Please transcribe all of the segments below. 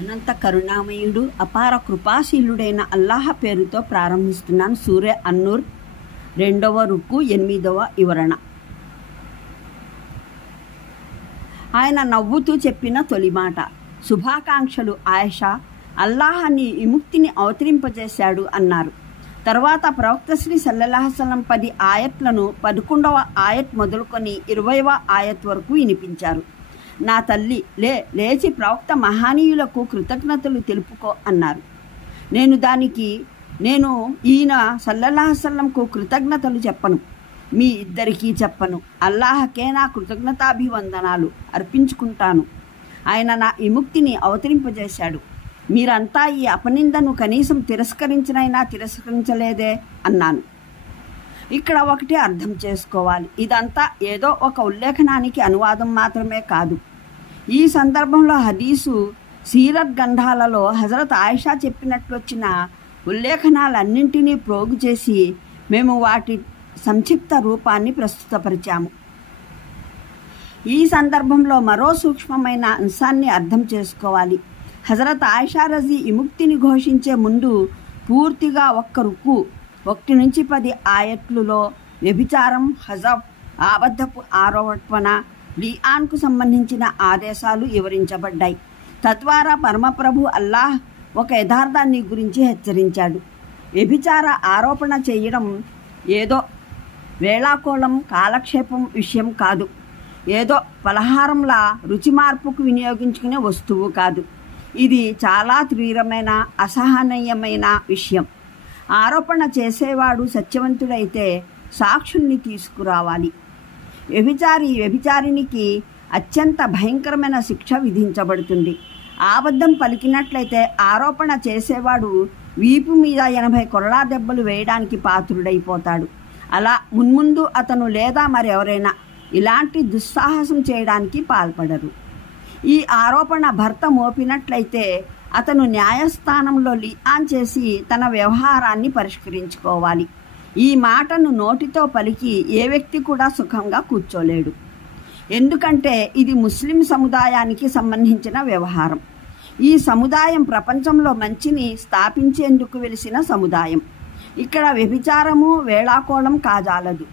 అనంత కరుణామయుడు అపార కృపాశీలుడైన అల్లాహ్ పేరుతో ప్రారంభిస్తున్నాను. సూరే అన్నూర్ 2వ రుకు 8వ వివరణ. ఆయన నవ్వుతూ చెప్పిన తొలి మాట, శుభాకాంక్షలు ఆయిషా, అల్లాహ్ నీ విముక్తిని అవతరింపజేశాడు అన్నారు. తర్వాత ప్రవక్త శ్రీ సల్లల్లాహు అలైహి వసల్లం 10 ఆయత్లను 11వ ఆయత్ మొదలుకొని 20వ ఆయత్ వరకు వినిపించారు. నా తల్లి, లేచి ప్రవక్త మహానీయులకు కృతజ్ఞతలు తెలుపుకో అన్నారు. నేను ఈయన సల్లల్లాహు అలైహి వసల్లంకు కృతజ్ఞతలు చెప్పను, మీ ఇద్దరికీ చెప్పను. అల్లాహకే నా కృతజ్ఞతాభివందనాలు అర్పించుకుంటాను. ఆయన నా విముక్తిని అవతరింపజేశాడు. మీరంతా ఈ అపనిందను కనీసం తిరస్కరించలేదే అన్నాను. ఇక్కడ ఒకటి అర్థం చేసుకోవాలి, ఇదంతా ఏదో ఒక ఉల్లేఖనానికి అనువాదం మాత్రమే కాదు. ఈ సందర్భంలో హదీసు, సీరత్ గ్రంథాలలో హజరత్ ఆయిషా చెప్పినట్లు వచ్చిన ఉల్లేఖనాలన్నింటినీ ప్రోగు చేసి మేము వాటి సంక్షిప్త రూపాన్ని ప్రస్తుతపరిచాము. ఈ సందర్భంలో మరో సూక్ష్మమైన అంశాన్ని అర్థం చేసుకోవాలి. హజరత్ ఆయిషా రజీ విముక్తిని ఘోషించే ముందు పూర్తిగా 1 రుకు 1 నుంచి 10 ఆయట్లులో వ్యభిచారం, హజబ్, ఆబద్ధపు ఆరోపణ, లిఆన్కు సంబంధించిన ఆదేశాలు వివరించబడ్డాయి. తద్వారా పరమప్రభు అల్లాహ్ ఒక యథార్థాన్ని గురించి హెచ్చరించాడు. వ్యభిచార ఆరోపణ చేయడం ఏదో వేళాకోళం, కాలక్షేపం విషయం కాదు. ఏదో పలహారంలా రుచి మార్పుకు వినియోగించుకునే వస్తువు కాదు. ఇది చాలా తీవ్రమైన, అసహనీయమైన విషయం. ఆరోపణ చేసేవాడు సత్యవంతుడైతే సాక్షుల్ని తీసుకురావాలి. వ్యభిచారినికి అత్యంత భయంకరమైన శిక్ష విధించబడుతుంది. అబద్ధం పలికినట్లయితే ఆరోపణ చేసేవాడు వీపు మీద 80 కొరడా దెబ్బలు వేయడానికి పాత్రుడైపోతాడు. అలా మున్ముందు అతను లేదా మరెవరైనా ఇలాంటి దుస్సాహసం చేయడానికి పాల్పడరు. ఈ ఆరోపణ భర్త మోపినట్లయితే అతను న్యాయస్థానంలో లిఆన్ చేసి తన వ్యవహారాన్ని పరిష్కరించుకోవాలి. ఈ మాటను నోటితో పలికి ఏ వ్యక్తి కూడా సుఖంగా కూర్చోలేడు. ఎందుకంటే ఇది ముస్లిం సముదాయానికి సంబంధించిన వ్యవహారం. ఈ సముదాయం ప్రపంచంలో మంచిని స్థాపించేందుకు వెలిసిన సముదాయం. ఇక్కడ వ్యభిచారము, వేళాకోళం కాజాలదు.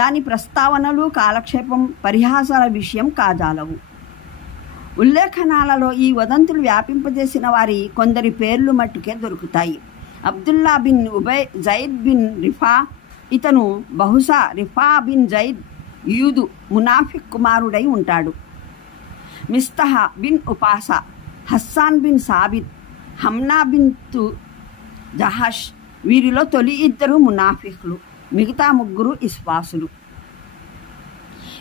దాని ప్రస్తావనలు కాలక్షేపం, పరిహాసాల విషయం కాజాలవు. ఉల్లేఖనాలలో ఈ వదంతులు వ్యాపింపజేసిన వారి కొందరి పేర్లు మట్టుకే దొరుకుతాయి. Abdullah bin Zaid bin Rifa, ఇతను బహుశా రిఫా బిన్ జైద్ యూదు మునాఫిక్ కుమారుడై ఉంటాడు. మిస్తహ బిన్ ఉపాస, Hassan bin Thabit, Hamna bin Jahsh, వీరిలో తొలి 2 మునాఫిక్లు, మిగతా 3 విశ్వాసులు.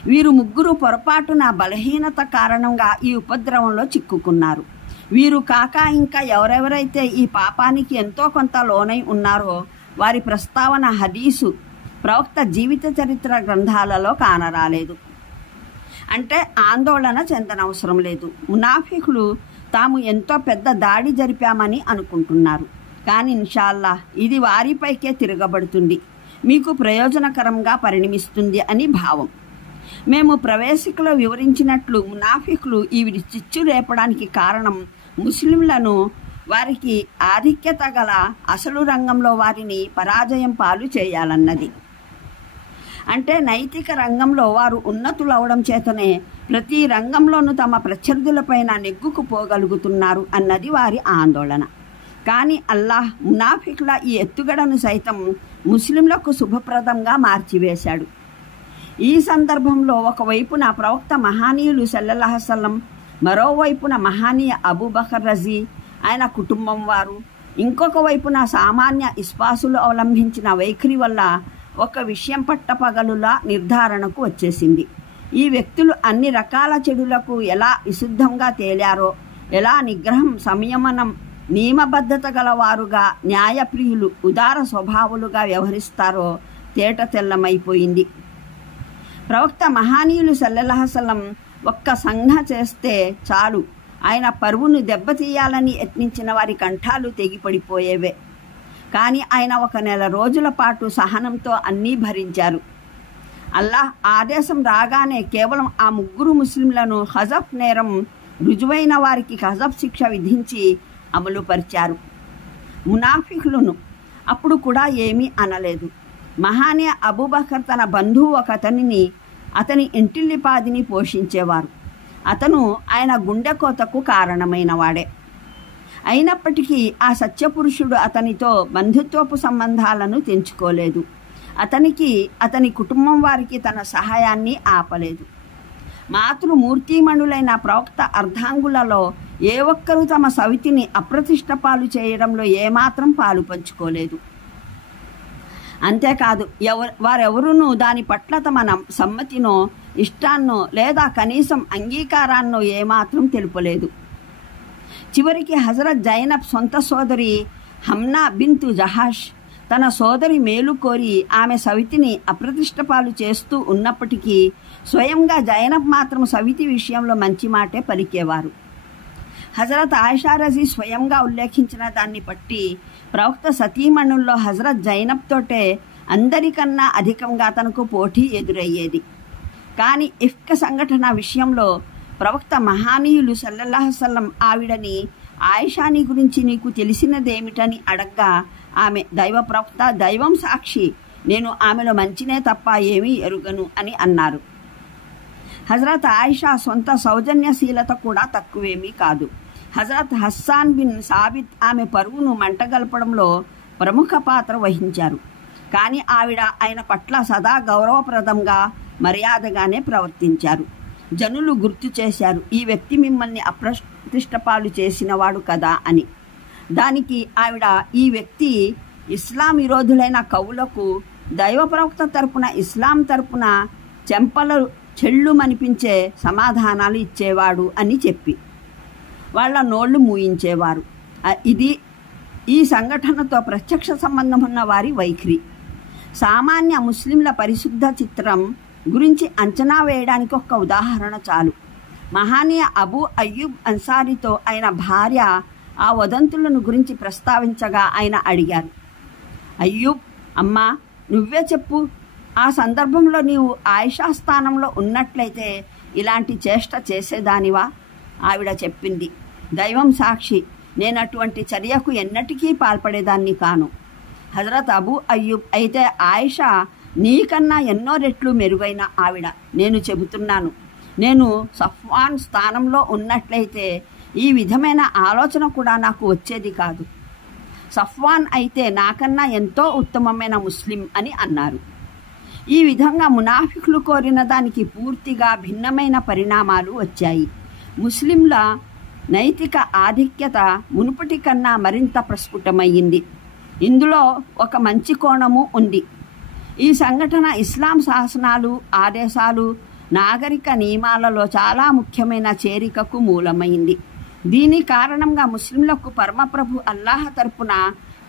వీరు 3 పొరపాటున బలహీనత కారణంగా ఈ ఉపద్రవంలో చిక్కుకున్నారు. వీరు కాక ఇంకా ఎవరెవరైతే ఈ పాపానికి ఎంతో కొంత లోనై ఉన్నారో వారి ప్రస్తావన హదీసు, ప్రవక్త జీవిత చరిత్ర గ్రంథాలలో కానరాలేదు. అంటే ఆందోళన చెందనవసరం లేదు. మునాఫికులు తాము ఎంతో పెద్ద దాడి జరిపామని అనుకుంటున్నారు. కానీ ఇన్షాల్లా ఇది వారిపైకే తిరగబడుతుంది, మీకు ప్రయోజనకరంగా పరిణమిస్తుంది అని భావం. మేము ప్రవేశికలో వివరించినట్లు మునాఫికులు ఈ చిచ్చు రేపడానికి కారణం ముస్లింలను వారికి ఆధిక్యత గల అసలు రంగంలో వారిని పరాజయం పాలు చేయాలన్నది. అంటే నైతిక రంగంలో వారు ఉన్నతులవడం చేతనే ప్రతి రంగంలోనూ తమ ప్రత్యర్థులపైన నెగ్గుకుపోగలుగుతున్నారు అన్నది వారి ఆందోళన. కానీ అల్లాహ్ మునాఫికుల ఈ ఎత్తుగడను సైతం ముస్లింలకు శుభప్రదంగా మార్చివేశాడు. ఈ సందర్భంలో ఒకవైపున ప్రవక్త మహానీయులు సల్లల్లాహు అలైహి వసల్లం, మరోవైపున మహానీయ అబూబకర్ రజీ ఆయన కుటుంబం వారు, ఇంకొక వైపున సామాన్య విశ్వాసులు అవలంబించిన వైఖరి వల్ల ఒక విషయం పట్టపగలులా నిర్ధారణకు వచ్చేసింది. ఈ వ్యక్తులు అన్ని రకాల చెడులకు ఎలా విశుద్ధంగా తేలారో, ఎలా నిగ్రహం, సంయమనం, నియమబద్ధత గలవారుగా, న్యాయప్రియులు, ఉదార స్వభావులుగా వ్యవహరిస్తారో తేట తెల్లమైపోయింది. ప్రవక్త మహానీయులు సల్లల్లాహు అలైహి వసల్లం ఒక్క సంఘ చేస్తే చాలు ఆయన పరువును దెబ్బతీయాలని యత్నించిన వారి కంఠాలు తెగిపడిపోయేవే. కానీ ఆయన 1 నెల రోజుల పాటు సహనంతో అన్నీ భరించారు. అల్లాహ్ ఆదేశం రాగానే కేవలం ఆ 3 ముస్లింలను హజఫ్ నేరం రుజువైన వారికి గజబ్ శిక్ష విధించి అమలుపరిచారు. మునాఫికులను అప్పుడు కూడా ఏమీ అనలేదు. మహానీయ అబూబకర్ తన బంధువు ఒక అతనిని అతని ఇంటిల్లిపాదిని పోషించేవారు. అతను ఆయన గుండెకోతకు కారణమైన వాడే. అయినప్పటికీ ఆ సత్యపురుషుడు అతనితో బంధుత్వపు సంబంధాలను తెంచుకోలేదు. అతనికి అతని కుటుంబం వారికి తన సహాయాన్ని ఆపలేదు. మాతృమూర్తిమణులైన ప్రవక్త అర్ధాంగులలో ఏ ఒక్కరూ తమ సవితిని అప్రతిష్ట పాలు చేయడంలో ఏమాత్రం పాలు పంచుకోలేదు. అంతేకాదు వారెవరూనూ దాని పట్ల తమ సమ్మతినో ఇష్టాన్నో లేదా కనీసం అంగీకారాన్నో ఏమాత్రం తెలుపలేదు. చివరికి హజరత్ జైనబ్ సొంత సోదరి హమ్నా బింతు జహాష్ తన సోదరి మేలు కోరి ఆమె సవితిని అప్రతిష్టపాలు చేస్తూ ఉన్నప్పటికీ స్వయంగా జైనబ్ మాత్రం సవితి విషయంలో మంచి మాటే పలికేవారు. హజరత్ ఆయిషా రజీ స్వయంగా ఉల్లేఖించిన దాన్ని బట్టి ప్రవక్త సతీమణుల్లో హజరత్ జైనబ్ తోటే అందరికన్నా అధికంగా తనకు పోటీ ఎదురయ్యేది. కానీ ఇఫ్క్ సంఘటన విషయంలో ప్రవక్త మహానీయులు సల్లల్లాహు అలైహి వసల్లం ఆవిడని ఆయిషాని గురించి నీకు తెలిసినదేమిటని అడగ్గా ఆమె దైవ ప్రవక్త, దైవం సాక్షి, నేను ఆమెలో మంచినే తప్ప ఏమీ ఎరుగను అని అన్నారు. హజరత్ ఆయిషా సొంత సౌజన్యశీలత కూడా తక్కువేమీ కాదు. హజరత్ హస్సాన్ బిన్ సాబిత్ ఆమె పరువును మంటగలపడంలో ప్రముఖ పాత్ర వహించారు. కానీ ఆవిడ ఆయన పట్ల సదా గౌరవప్రదంగా మర్యాదగానే ప్రవర్తించారు. జనులు గుర్తు చేశారు, ఈ వ్యక్తి మిమ్మల్ని అప్రతిష్టపాలు చేసినవాడు కదా అని. దానికి ఆవిడ, ఈ వ్యక్తి ఇస్లాం విరోధులైన కవులకు దైవ ప్రవక్త తరపున ఇస్లాం తరపున చెంపలు చెళ్ళుమనిపించే సమాధానాలు ఇచ్చేవాడు అని చెప్పి వాళ్ళ నోళ్లు మూయించేవారు. ఇది ఈ సంఘటనతో ప్రత్యక్ష సంబంధం ఉన్న వారి వైఖరి. సామాన్య ముస్లింల పరిశుద్ధ చిత్రం గురించి అంచనా వేయడానికి ఒక ఉదాహరణ చాలు. మహానీయ అబూ అయ్యూబ్ అన్సారీతో ఆయన భార్య ఆ వదంతులను గురించి ప్రస్తావించగా ఆయన అడిగారు, అయ్యూబ్, అమ్మా నువ్వే చెప్పు, ఆ సందర్భంలో నీవు ఆయిషా స్థానంలో ఉన్నట్లయితే ఇలాంటి చేష్ట చేసేదానివా? ఆవిడ చెప్పింది, దైవం సాక్షి, నేను అటువంటి చర్యకు ఎన్నటికీ పాల్పడేదాన్ని కాను. హజరత్ అబూ అయ్యూబ్, అయితే ఆయిషా నీకన్నా ఎన్నో రెట్లు మెరుగైన ఆవిడ. నేను చెబుతున్నాను, నేను సఫ్వాన్ స్థానంలో ఉన్నట్లయితే ఈ విధమైన ఆలోచన కూడా నాకు వచ్చేది కాదు. సఫ్వాన్ అయితే నాకన్నా ఎంతో ఉత్తమమైన ముస్లిం అని అన్నారు. ఈ విధంగా మునాఫికులు కోరిన దానికి పూర్తిగా భిన్నమైన పరిణామాలు వచ్చాయి. ముస్లింల నైతిక ఆధిక్యత మునుపటి కన్నా మరింత ప్రస్ఫుటమయ్యింది. ఇందులో ఒక మంచి కోణము ఉంది. ఈ సంఘటన ఇస్లాం శాసనాలు, ఆదేశాలు, నాగరిక నియమాలలో చాలా ముఖ్యమైన చేరికకు మూలమైంది. దీని కారణంగా ముస్లింలకు పరమప్రభు అల్లాహ్ తరపున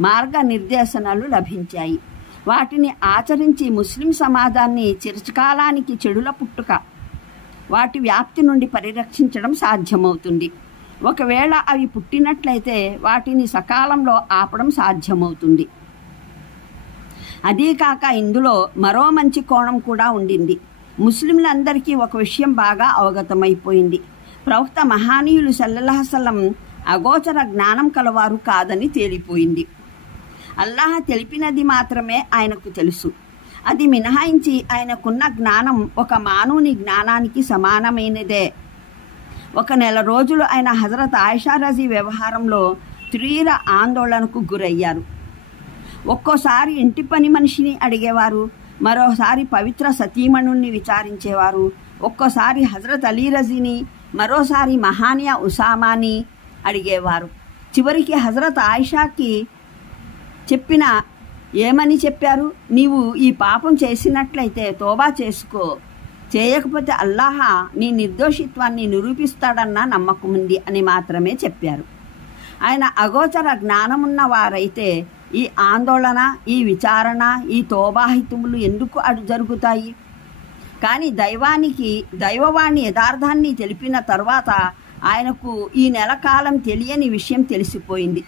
మార్గనిర్దేశనలు లభించాయి. వాటిని ఆచరించి ముస్లిం సమాజాన్ని చిరకాలానికి చెడుల పుట్టుక వాటి వ్యాప్తి నుండి పరిరక్షించడం సాధ్యమవుతుంది. ఒకవేళ అవి పుట్టినట్లయితే వాటిని సకాలంలో ఆపడం సాధ్యమవుతుంది. అదీకాక ఇందులో మరో మంచి కోణం కూడా ఉండింది. ముస్లింలందరికీ ఒక విషయం బాగా అవగతమైపోయింది. ప్రవక్త మహానీయులు సల్లల్లాహు అలైహి వసల్లం అగోచర జ్ఞానం కలవారు కాదని తేలిపోయింది. అల్లాహ్ తెలిపినది మాత్రమే ఆయనకు తెలుసు. అది మినహాయించి ఆయనకున్న జ్ఞానం ఒక మానవుని జ్ఞానానికి సమానమైనదే. ఒక నెల రోజులు ఆయన హజరత్ ఆయిషా రజీ వ్యవహారంలో తీవ్ర ఆందోళనకు గురయ్యారు. ఒక్కోసారి ఇంటి పని మనిషిని అడిగేవారు, మరోసారి పవిత్ర సతీమణుల్ని విచారించేవారు, ఒక్కోసారి హజరత్ అలీ రజీని, మరోసారి మహానియా ఉసామాని అడిగేవారు. చివరికి హజరత్ ఆయిషాకి ఏమని చెప్పారు, నీవు ఈ పాపం చేసినట్లయితే తోబా చేసుకో, చేయకపోతే అల్లాహ్ నీ నిర్దోషిత్వాన్ని నిరూపిస్తాడన్న నమ్మకం ఉంది అని మాత్రమే చెప్పారు. ఆయన అగోచర జ్ఞానమున్న వారైతే ఈ ఆందోళన, ఈ విచారణ, ఈ తోబాహితుములు ఎందుకు జరుగుతాయి? కానీ దైవవాణి యథార్థాన్ని తెలిపిన తర్వాత ఆయనకు ఈ నెల కాలం తెలియని విషయం తెలిసిపోయింది.